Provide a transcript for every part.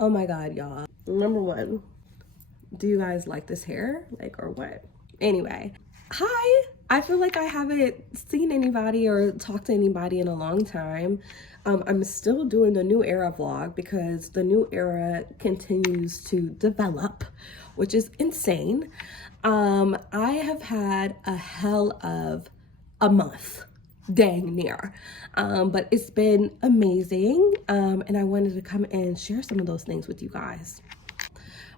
Oh my God, y'all. Number one, do you guys like this hair? Like, or what? Anyway, hi. I feel like I haven't seen anybody or talked to anybody in a long time. I'm still doing the new era vlog because the new era continues to develop, which is insane. I have had a hell of a month, dang near, but it's been amazing, and I wanted to come and share some of those things with you guys.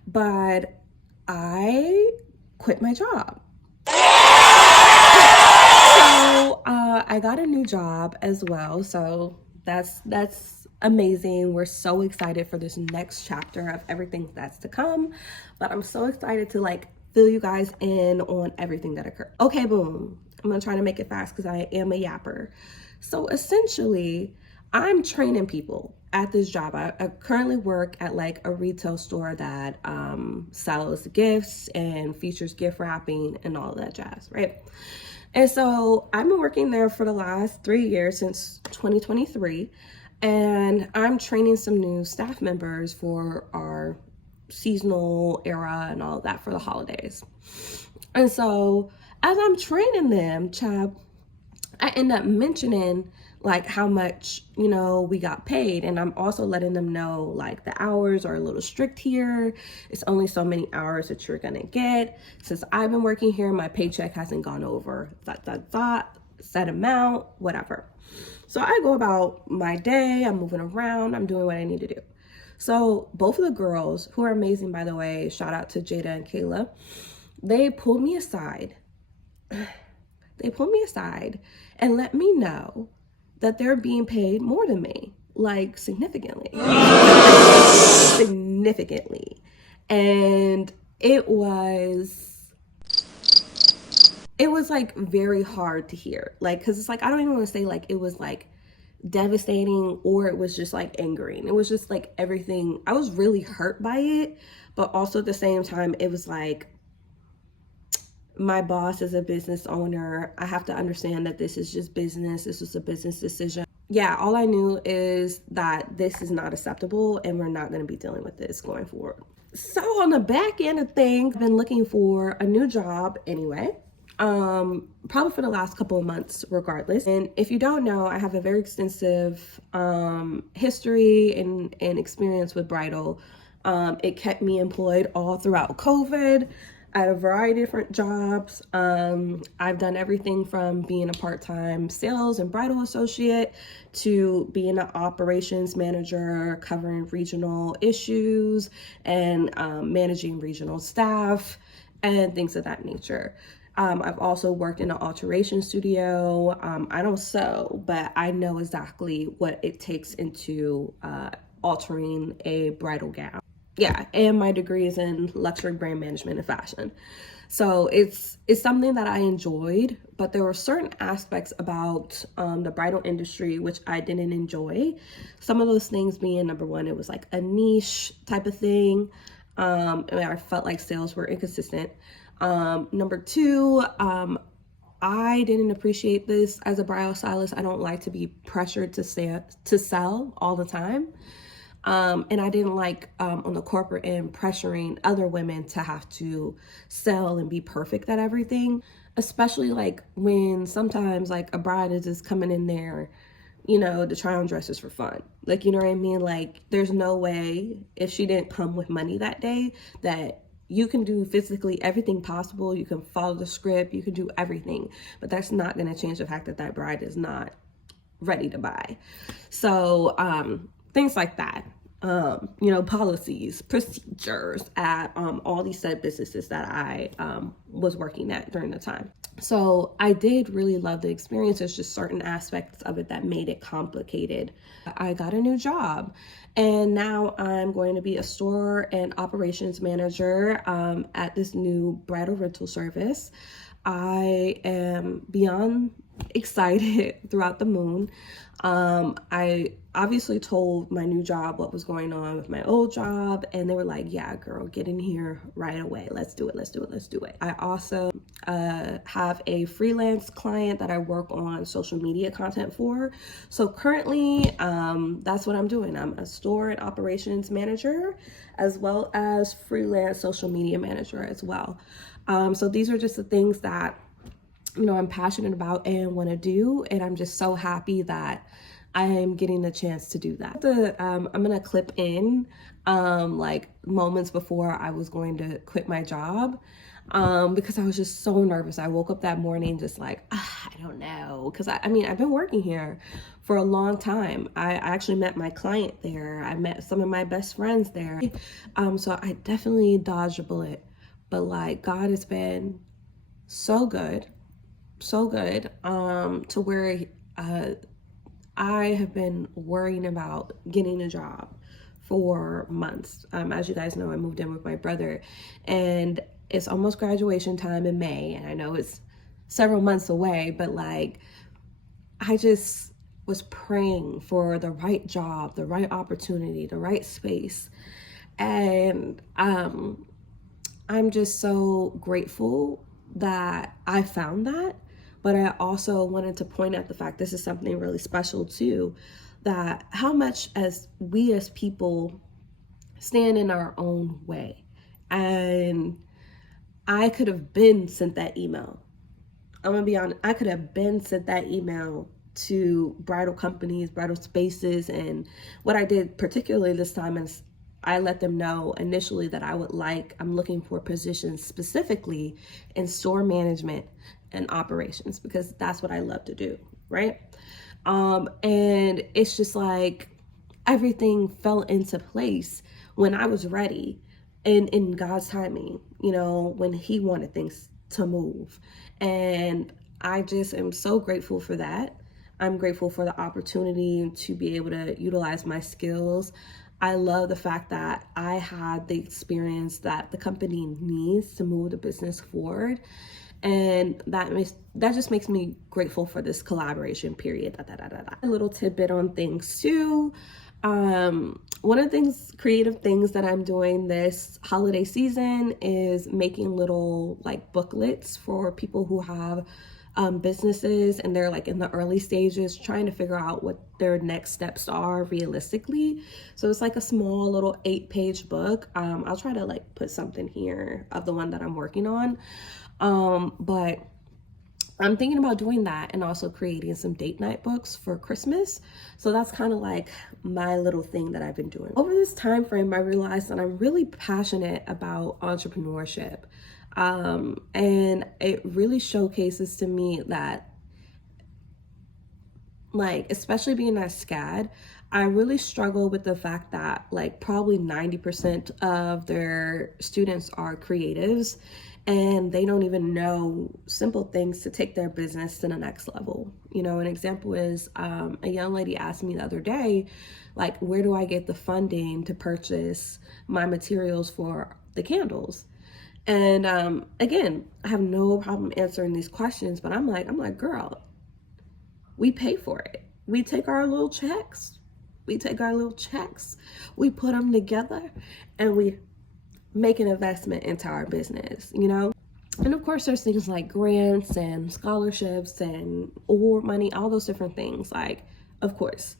But I quit my job. So I got a new job as well. So that's amazing. We're so excited for this next chapter of everything that's to come. But I'm so excited to like fill you guys in on everything that occurred. Okay, boom. I'm gonna try to make it fast because I am a yapper. So essentially, I'm training people at this job. I currently work at like a retail store that sells gifts and features gift wrapping and all of that jazz, right? And so I've been working there for the last 3 years, since 2023, and I'm training some new staff members for our seasonal era and all of that for the holidays. And so as I'm training them, Chab, I end up mentioning like how much, you know, we got paid. And I'm also letting them know like the hours are a little strict here. It's only so many hours that you're gonna get. Since I've been working here, my paycheck hasn't gone over set amount, whatever. So I go about my day, I'm moving around, I'm doing what I need to do. So both of the girls, who are amazing, by the way, shout out to Jada and Kayla, they pulled me aside. They pulled me aside and let me know that they're being paid more than me, like significantly. Significantly. And it was like very hard to hear. Like, because it's like, I don't even want to say like it was like devastating or it was just like angering. It was just like everything. I was really hurt by it, but also at the same time, it was like, my boss is a business owner. I have to understand that this is just business. This was a business decision. Yeah, all I knew is that this is not acceptable and we're not going to be dealing with this going forward. So on the back end of things, I've been looking for a new job anyway. Probably for the last couple of months regardless. And if you don't know, I have a very extensive history and experience with bridal. It kept me employed all throughout COVID. I had a variety of different jobs. I've done everything from being a part-time sales and bridal associate to being an operations manager, covering regional issues and managing regional staff and things of that nature. I've also worked in an alteration studio. I don't sew, but I know exactly what it takes into altering a bridal gown. Yeah, and my degree is in luxury brand management and fashion. So it's something that I enjoyed, but there were certain aspects about the bridal industry which I didn't enjoy. Some of those things being, number one, it was like a niche type of thing. And I felt like sales were inconsistent. Number two, I didn't appreciate this as a bridal stylist. I don't like to be pressured to sell all the time. And I didn't like on the corporate end pressuring other women to have to sell and be perfect at everything, especially like when sometimes like a bride is just coming in there, you know, to try on dresses for fun. Like, you know what I mean? Like, there's no way if she didn't come with money that day that you can do physically everything possible. You can follow the script, you can do everything, but that's not going to change the fact that that bride is not ready to buy. So, things like that, you know, policies, procedures at all these said businesses that I was working at during the time. So I did really love the experience. There's just certain aspects of it that made it complicated. I got a new job and now I'm going to be a store and operations manager at this new bridal rental service. I am beyond excited, throughout the moon. I obviously told my new job what was going on with my old job, and they were like, yeah, girl, get in here right away. Let's do it. I also have a freelance client that I work on social media content for. So currently, that's what I'm doing. I'm a store and operations manager, as well as freelance social media manager as well. So these are just the things that, I'm passionate about and want to do. And I'm just so happy that I am getting the chance to do that. I'm going to clip in like moments before I was going to quit my job, because I was just so nervous. I woke up that morning just like, I don't know. Because I mean, I've been working here for a long time. I actually met my client there. I met some of my best friends there. So I definitely dodged a bullet. But like, God has been so good, to where I have been worrying about getting a job for months. As you guys know, I moved in with my brother, and it's almost graduation time in May, and I know it's several months away, but like, I just was praying for the right job, the right opportunity, the right space. And I'm just so grateful that I found that. But I also wanted to point out the fact, this is something really special too, that how much as we as people stand in our own way. And I could have been sent that email. I'm gonna be honest, I could have been sent that email to bridal companies, bridal spaces. And what I did particularly this time is I let them know initially that I'm looking for positions specifically in store management and operations, because that's what I love to do, right? And it's just like everything fell into place when I was ready, and in God's timing, when He wanted things to move. And I just am so grateful for that. I'm grateful for the opportunity to be able to utilize my skills. I love the fact that I had the experience that the company needs to move the business forward. And that just makes me grateful for this collaboration period. A little tidbit on things too. One of the creative things that I'm doing this holiday season is making little like booklets for people who have businesses and they're like in the early stages trying to figure out what their next steps are realistically. So it's like a small little 8-page book. I'll try to like put something here of the one that I'm working on. But I'm thinking about doing that and also creating some date night books for Christmas. So that's kind of like my little thing that I've been doing. Over this time frame, I realized that I'm really passionate about entrepreneurship. And it really showcases to me that, like, especially being at SCAD, I really struggle with the fact that like probably 90% of their students are creatives, and they don't even know simple things to take their business to the next level. An example is a young lady asked me the other day, like, where do I get the funding to purchase my materials for the candles? And again, I have no problem answering these questions, but I'm like, girl, we pay for it. We take our little checks. We put them together and we make an investment into our business, And of course, there's things like grants and scholarships and award money, all those different things. Like, of course,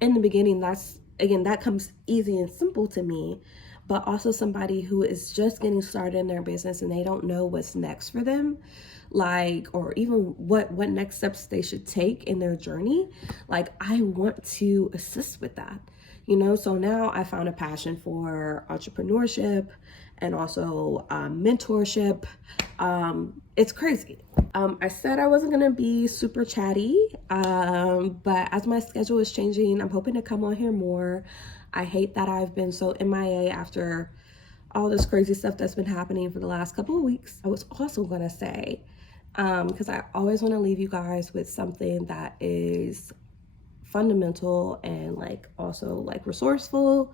in the beginning, that comes easy and simple to me. But also somebody who is just getting started in their business and they don't know what's next for them, like, or even what next steps they should take in their journey. Like, I want to assist with that. So now I found a passion for entrepreneurship and also mentorship. It's crazy. I said I wasn't gonna be super chatty, but as my schedule is changing, I'm hoping to come on here more. I hate that I've been so MIA after all this crazy stuff that's been happening for the last couple of weeks. I was also gonna say, because I always want to leave you guys with something that is fundamental and like also like resourceful.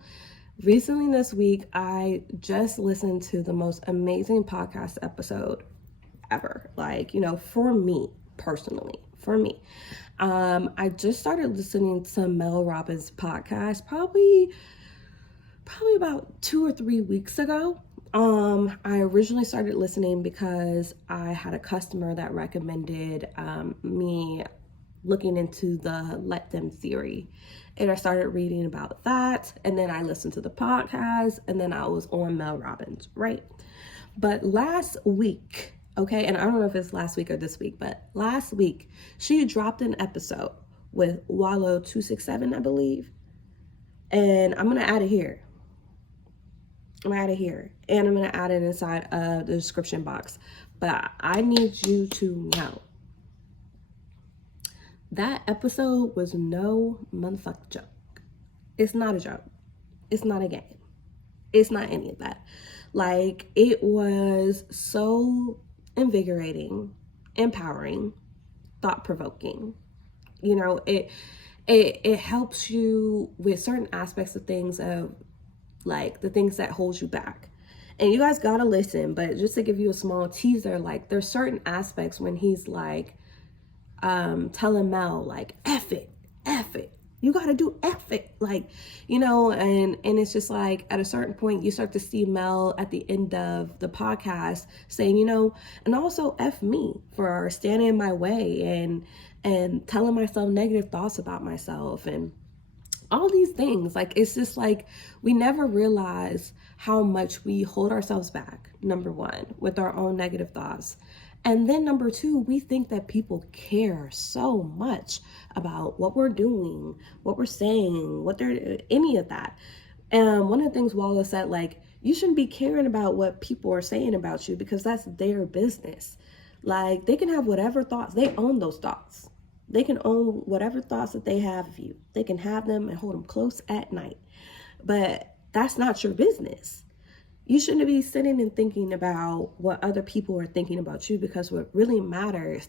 Recently this week, I just listened to the most amazing podcast episode ever. Like, for me personally, I just started listening to Mel Robbins' podcast probably about 2 or 3 weeks ago. I originally started listening because I had a customer that recommended me looking into the let them theory. And I started reading about that, and then I listened to the podcast, and then I was on Mel Robbins, right? But last week, okay, and I don't know if it's last week or this week, but last week she dropped an episode with Wallow 267, I believe. And I'm gonna add it here. I'm gonna add it here, and I'm gonna add it inside the description box. But I need you to know that episode was no motherfucking joke. It's not a joke. It's not a game. It's not any of that. Like, it was so invigorating, empowering, thought-provoking. You know, it helps you with certain aspects of things, of like the things that hold you back. And you guys gotta listen, but just to give you a small teaser, like there's certain aspects when he's like telling Mel, like, F it, you gotta do F it, like, you know. And it's just like at a certain point you start to see Mel at the end of the podcast saying, you know, and also F me for standing in my way and telling myself negative thoughts about myself and all these things. Like, it's just like we never realize how much we hold ourselves back, number one, with our own negative thoughts. And then number two, we think that people care so much about what we're doing, what we're saying, what they're, any of that. And one of the things Wallace said, like, you shouldn't be caring about what people are saying about you because that's their business. Like, they can have whatever thoughts, they own those thoughts. They can own whatever thoughts that they have of you. They can have them and hold them close at night. But that's not your business. You shouldn't be sitting and thinking about what other people are thinking about you, because what really matters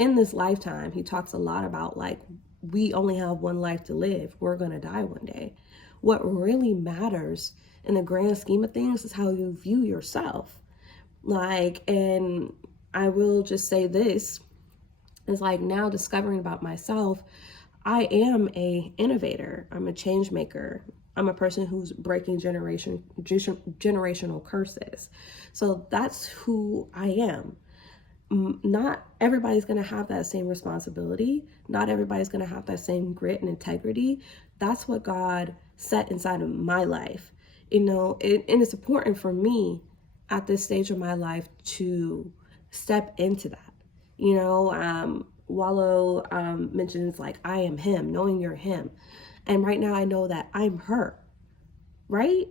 in this lifetime, he talks a lot about, like, we only have one life to live. We're going to die one day. What really matters in the grand scheme of things is how you view yourself. Like, and I will just say this, is like, now discovering about myself, I am a innovator. I'm a change maker. I'm a person who's breaking generational curses. So that's who I am. Not everybody's going to have that same responsibility. Not everybody's going to have that same grit and integrity. That's what God set inside of my life. You know, and it's important for me at this stage of my life to step into that. You know, Wallow mentions, like, I am him, knowing you're him. And right now I know that I'm her, right?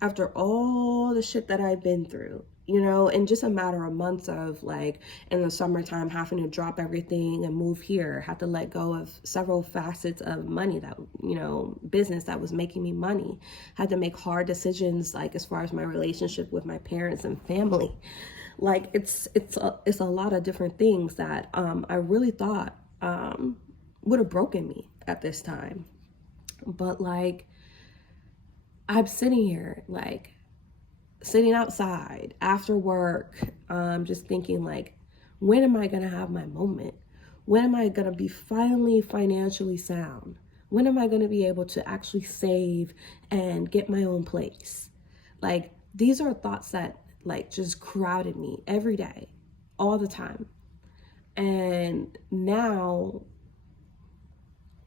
After all the shit that I've been through, you know, in just a matter of months of, like, in the summertime, having to drop everything and move here, have to let go of several facets of money that, you know, business that was making me money, had to make hard decisions, like, as far as my relationship with my parents and family. Like, it's a lot of different things that I really thought would have broken me at this time. But, like, I'm sitting here, like, sitting outside after work, just thinking, like, when am I going to have my moment? When am I going to be finally financially sound? When am I going to be able to actually save and get my own place? Like, these are thoughts that, like, just crowded me every day, all the time. And now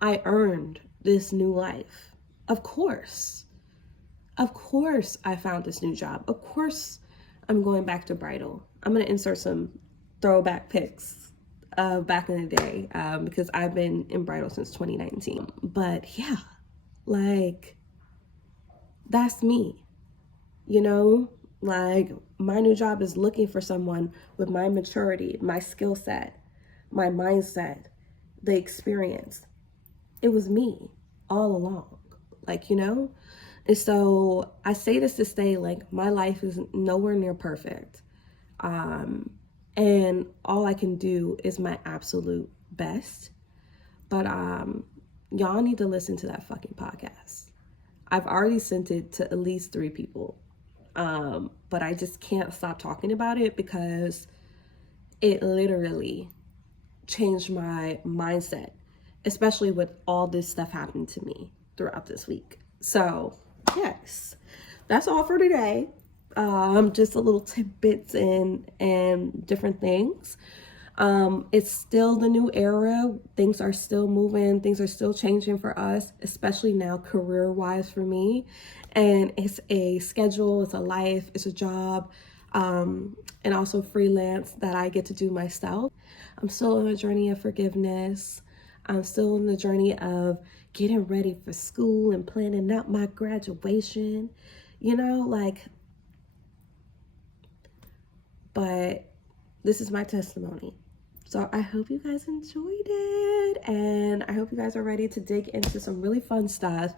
I earned this new life. Of course I found this new job. Of course I'm going back to bridal. I'm going to insert some throwback pics back in the day, because I've been in bridal since 2019. But yeah, like, that's me, you know? Like, my new job is looking for someone with my maturity, my skill set, my mindset, the experience. It was me all along, like, you know? And so I say this to say, like, my life is nowhere near perfect. And all I can do is my absolute best. But y'all need to listen to that fucking podcast. I've already sent it to at least 3 people. But I just can't stop talking about it because it literally changed my mindset, especially with all this stuff happening to me throughout this week. So yes, that's all for today. just a little tidbits and different things. It's still the new era. Things are still moving. Things are still changing for us, especially now career-wise for me. And it's a schedule, it's a life, it's a job, and also freelance that I get to do myself. I'm still on a journey of forgiveness. I'm still on the journey of getting ready for school and planning out my graduation, like, but this is my testimony. So I hope you guys enjoyed it, and I hope you guys are ready to dig into some really fun stuff.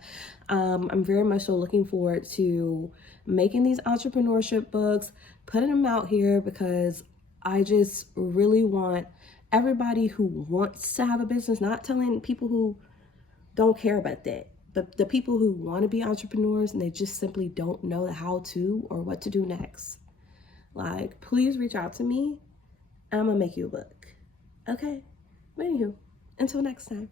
I'm very much so looking forward to making these entrepreneurship books, putting them out here, because I just really want everybody who wants to have a business, not telling people who don't care about that, but the people who want to be entrepreneurs and they just simply don't know how to or what to do next. Like, please reach out to me. I'm gonna make you a book. Okay? But anywho, until next time.